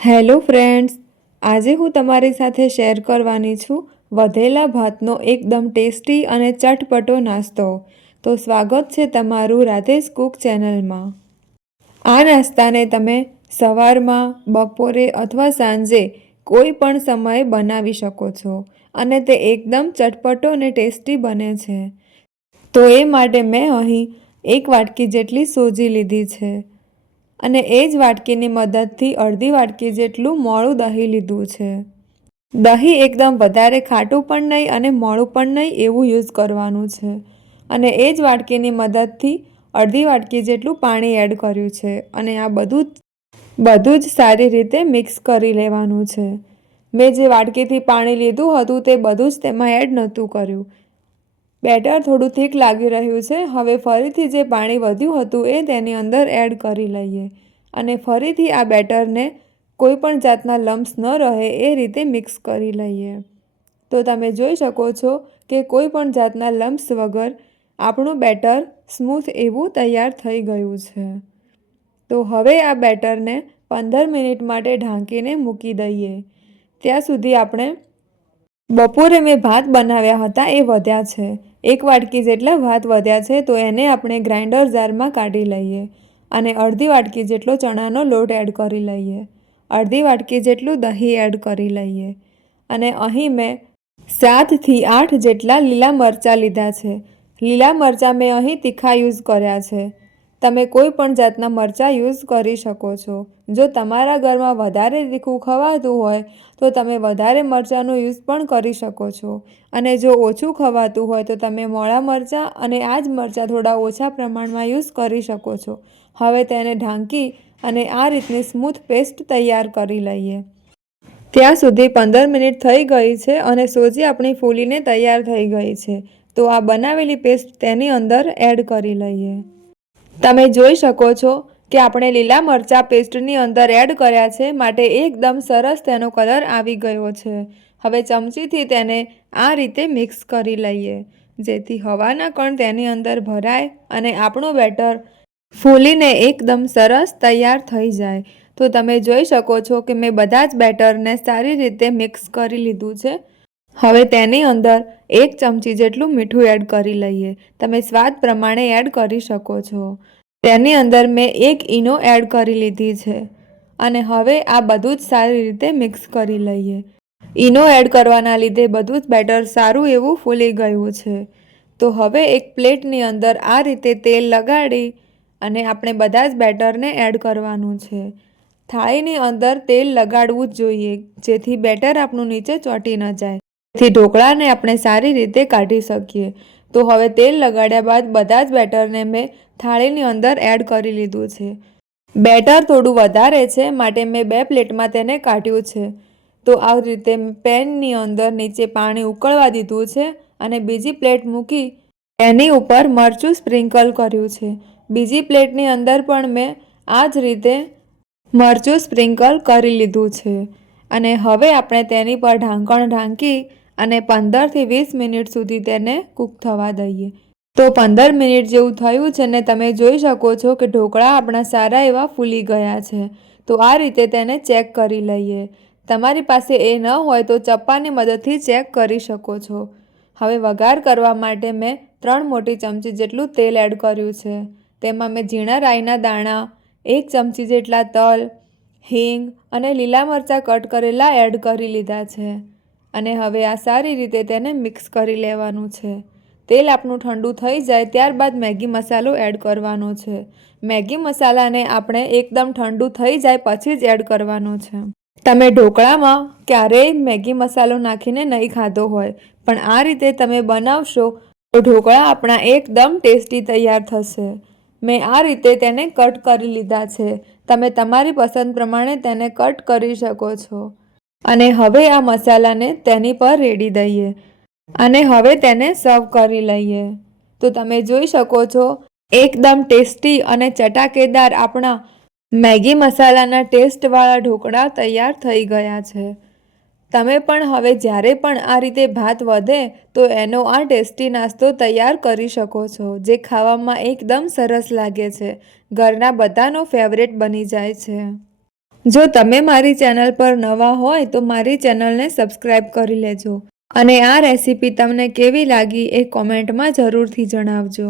Hello friends, આજે હું તમારી સાથે શેર કરવાની છું વધેલા ભાતનો એકદમ ટેસ્ટી અને ચટપટો નાસ્તો. તો સ્વાગત છે તમારું રાધેશ કુક ચેનલમાં. આ નાસ્તાને તમે સવારમાં, બપોરે અથવા સાંજે કોઈ પણ સમયે બનાવી શકો છો અને તે એકદમ ચટપટો અને ટેસ્ટી બને છે. તો એ માટે મેં અહીં એક વાટકી જેટલી સોજી લીધી છે. અને એ જ વાટકીની મદદથી અડધી વાટકી જેટલું મોળું દહીં લીધું છે. દહીં એકદમ વધારે ખાટું પણ નહીં અને મોળું પણ નહીં એવું યુઝ કરવાનું છે. અને એ જ વાટકીની મદદથી અડધી વાટકી જેટલું પાણી એડ કર્યું છે અને આ બધું બધું જ સારી રીતે મિક્સ કરી લેવાનું છે. મેં જે વાટકીથી પાણી લીધું હતું તે બધું જ તેમાં એડ નહોતું કર્યું. બેટર થોડું થીક લાગી રહ્યું છે. હવે ફરીથી જે પાણી વધ્યું હતું એ તેની અંદર એડ કરી લઈએ. અને ફરીથી આ બેટરને કોઈ પણ જાતના લમ્સ ન રહે એ રીતે મિક્સ કરી લઈએ. તો તમે જોઈ શકો છો કે કોઈ પણ જાતના લમ્સ વગર આપણું બેટર સ્મૂથ એવું તૈયાર થઈ ગયું છે. તો હવે આ બેટરને પંદર મિનિટ માટે ઢાંકીને મૂકી દઈએ. ત્યાં સુધી આપણે બપોરે મેં ભાત બનાવ્યા હતા એ વધ્યા છે. એક વાટકી જેટલા ભાત વધ્યા છે તો એને આપણે ગ્રાઇન્ડર જારમાં કાઢી લઈએ અને અડધી વાટકી જેટલો ચણાનો લોટ એડ કરી લઈએ. અડધી વાટકી જેટલું દહીં એડ કરી લઈએ. અને અહીં મેં સાતથી આઠ જેટલા લીલા મરચાં લીધા છે. લીલા મરચાં મેં અહીં તીખા યુઝ કર્યા છે. તમે કોઈ પણ જાતના મરચાં યુઝ કરી શકો છો. જો તમારા ઘરમાં વધારે તીખું ખવાતું હોય, તો તમે વધારે મરચાંનો યુઝ પણ કરી શકો છો. અને જો ઓછું ખવાતું હોય, તો તમે મોળા મરચાં અને આ જ મરચાં થોડા ઓછા પ્રમાણમાં યુઝ કરી શકો છો. હવે તેને ઢાંકી અને આ રીતની સ્મૂથ પેસ્ટ તૈયાર કરી લઈએ. ત્યાં સુધી પંદર મિનિટ થઈ ગઈ છે અને સોજી આપણી ફૂલીને તૈયાર થઈ ગઈ છે. તો આ બનાવેલી પેસ્ટ તેની અંદર એડ કરી લઈએ. તમે જોઈ શકો છો કે આપણે લીલા મરચાં પેસ્ટની અંદર એડ કર્યા છે, માટે એકદમ સરસ તેનો કલર આવી ગયો છે. હવે ચમચીથી તેને આ રીતે મિક્સ કરી લઈએ, જેથી હવાના કણ તેની અંદર ભરાય અને આપણું બેટર ફૂલીને એકદમ સરસ તૈયાર થઈ જાય. તો તમે જોઈ શકો છો કે મેં બધા જ બેટરને સારી રીતે મિક્સ કરી લીધું છે. હવે તેની અંદર એક ચમચી જેટલું મીઠું એડ કરી લઈએ. તમે સ્વાદ પ્રમાણે એડ કરી શકો છો. તેની અંદર મેં એક ઈનો એડ કરી લીધી છે. અને હવે આ બધું જ સારી રીતે મિક્સ કરી લઈએ. ઈનો એડ કરવાના લીધે બધું જ બેટર સારું એવું ફૂલી ગયું છે. તો હવે એક પ્લેટની અંદર આ રીતે તેલ લગાડી અને આપણે બધા જ બેટરને એડ કરવાનું છે. થાળીની અંદર તેલ લગાડવું જ જોઈએ, જેથી બેટર આપણું નીચે ચોંટી ન જાય. થી ઢોકળાને આપણે સારી રીતે કાઢી શકીએ. તો હવે તેલ લગાડ્યા બાદ બધા જ બેટરને મેં થાળીની અંદર એડ કરી લીધું છે. બેટર થોડું વધારે છે, માટે મેં બે પ્લેટમાં તેને કાઢ્યું છે. તો આ રીતે પેનની અંદર નીચે પાણી ઉકળવા દીધું છે અને બીજી પ્લેટ મૂકી એની ઉપર મરચું સ્પ્રિંકલ કર્યું છે. બીજી પ્લેટની અંદર પણ મેં આ જ રીતે મરચું સ્પ્રિંકલ કરી લીધું છે. અને હવે આપણે તેની પર ઢાંકણ ઢાંકી અને પંદરથી વીસ મિનિટ સુધી તેને કૂક થવા દઈએ. તો પંદર મિનિટ જેવું થયું છે ને તમે જોઈ શકો છો કે ઢોકળા આપણા સારા એવા ફૂલી ગયા છે. તો આ રીતે તેને ચેક કરી લઈએ. તમારી પાસે એ ન હોય તો ચપ્પાની મદદથી ચેક કરી શકો છો. હવે વઘાર કરવા માટે મેં ત્રણ મોટી ચમચી જેટલું તેલ એડ કર્યું છે. તેમાં મેં ઝીણા રાઈના દાણા, એક ચમચી જેટલા તલ, હિંગ અને લીલા મરચાં કટ કરેલા એડ કરી લીધા છે. અને હવે આ સારી રીતે તેને મિક્સ કરી લેવાનું છે. તેલ આપણું ઠંડુ થઈ જાય ત્યારબાદ મેગી મસાલો એડ કરવાનો છે. મેગી મસાલાને આપણે એકદમ ઠંડુ થઈ જાય પછી જ એડ કરવાનો છે. તમે ઢોકળામાં ક્યારેય મેગી મસાલો નાખીને નહીં ખાધો હોય, પણ આ રીતે તમે બનાવશો તો ઢોકળા આપણા એકદમ ટેસ્ટી તૈયાર થશે. મેં આ રીતે તેને કટ કરી લીધા છે. તમે તમારી પસંદ પ્રમાણે તેને કટ કરી શકો છો. અને હવે આ મસાલાને તેની પર રેડી દઈએ અને હવે તેને સર્વ કરી લઈએ. તો તમે જોઈ શકો છો, એકદમ ટેસ્ટી અને ચટાકેદાર આપણા મેગી મસાલાના ટેસ્ટવાળા ઢોકળા તૈયાર થઈ ગયા છે. તમે પણ હવે જ્યારે પણ આ રીતે ભાત વધે તો એનો આ ટેસ્ટી નાસ્તો તૈયાર કરી શકો છો, જે ખાવામાં એકદમ સરસ લાગે છે. ઘરના બધાનો ફેવરેટ બની જાય છે. જો તમે મારી ચેનલ પર નવા હોય તો મારી ચેનલને સબસ્ક્રાઈબ કરી લેજો અને આ રેસીપી તમને કેવી લાગી એ કોમેન્ટમાં જરૂરથી જણાવજો.